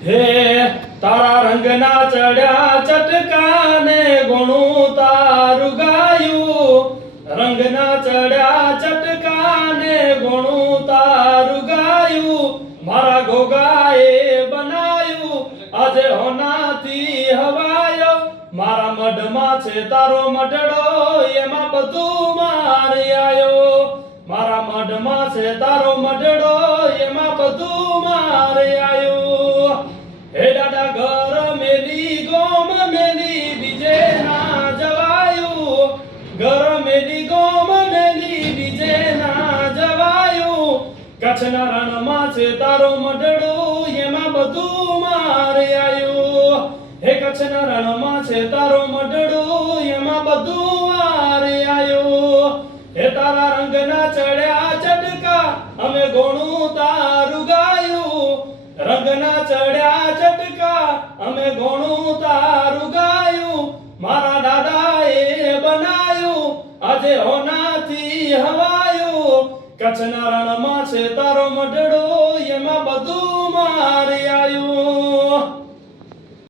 હે તારા રંગના ચડ્યા ચટકાને ગુણું તારું ગાયું રંગના ચડ્યા ચટકાને ગુણું તારું ગાયું મારા ગોગાએ બનાયું આજે હોનાથી હવાયો મારા મઢમાં છે તારો મઢડો એમાં બધું મારી આયો મારા મઢમાં છે તારો મઢડો એમાં બધું મારી આયો હે દાદા ઘર મેલી ગોમ મેલી બીજે ના જવાયું ઘર મેલી ગોમ મેલી બીજે ના જવાયું કચ્છના રણમાં છે તારો મઢડો એમાં બધું મારે આયું હે કચ્છના રણમાં છે તારો મઢડો એમાં બધું મારે આયું હે તારા રંગના ચડ્યા ચટકા અમે ગોણું તારું ગાયું રંગના ચડ્યા ચટકા અમે ગોણું તારું ગાયું મારા દાદાએ બનાયું આજે હોનાથી હવાયું કચ્છના રણમાં છે તારો મઢડો એમાં બધું મારી આયું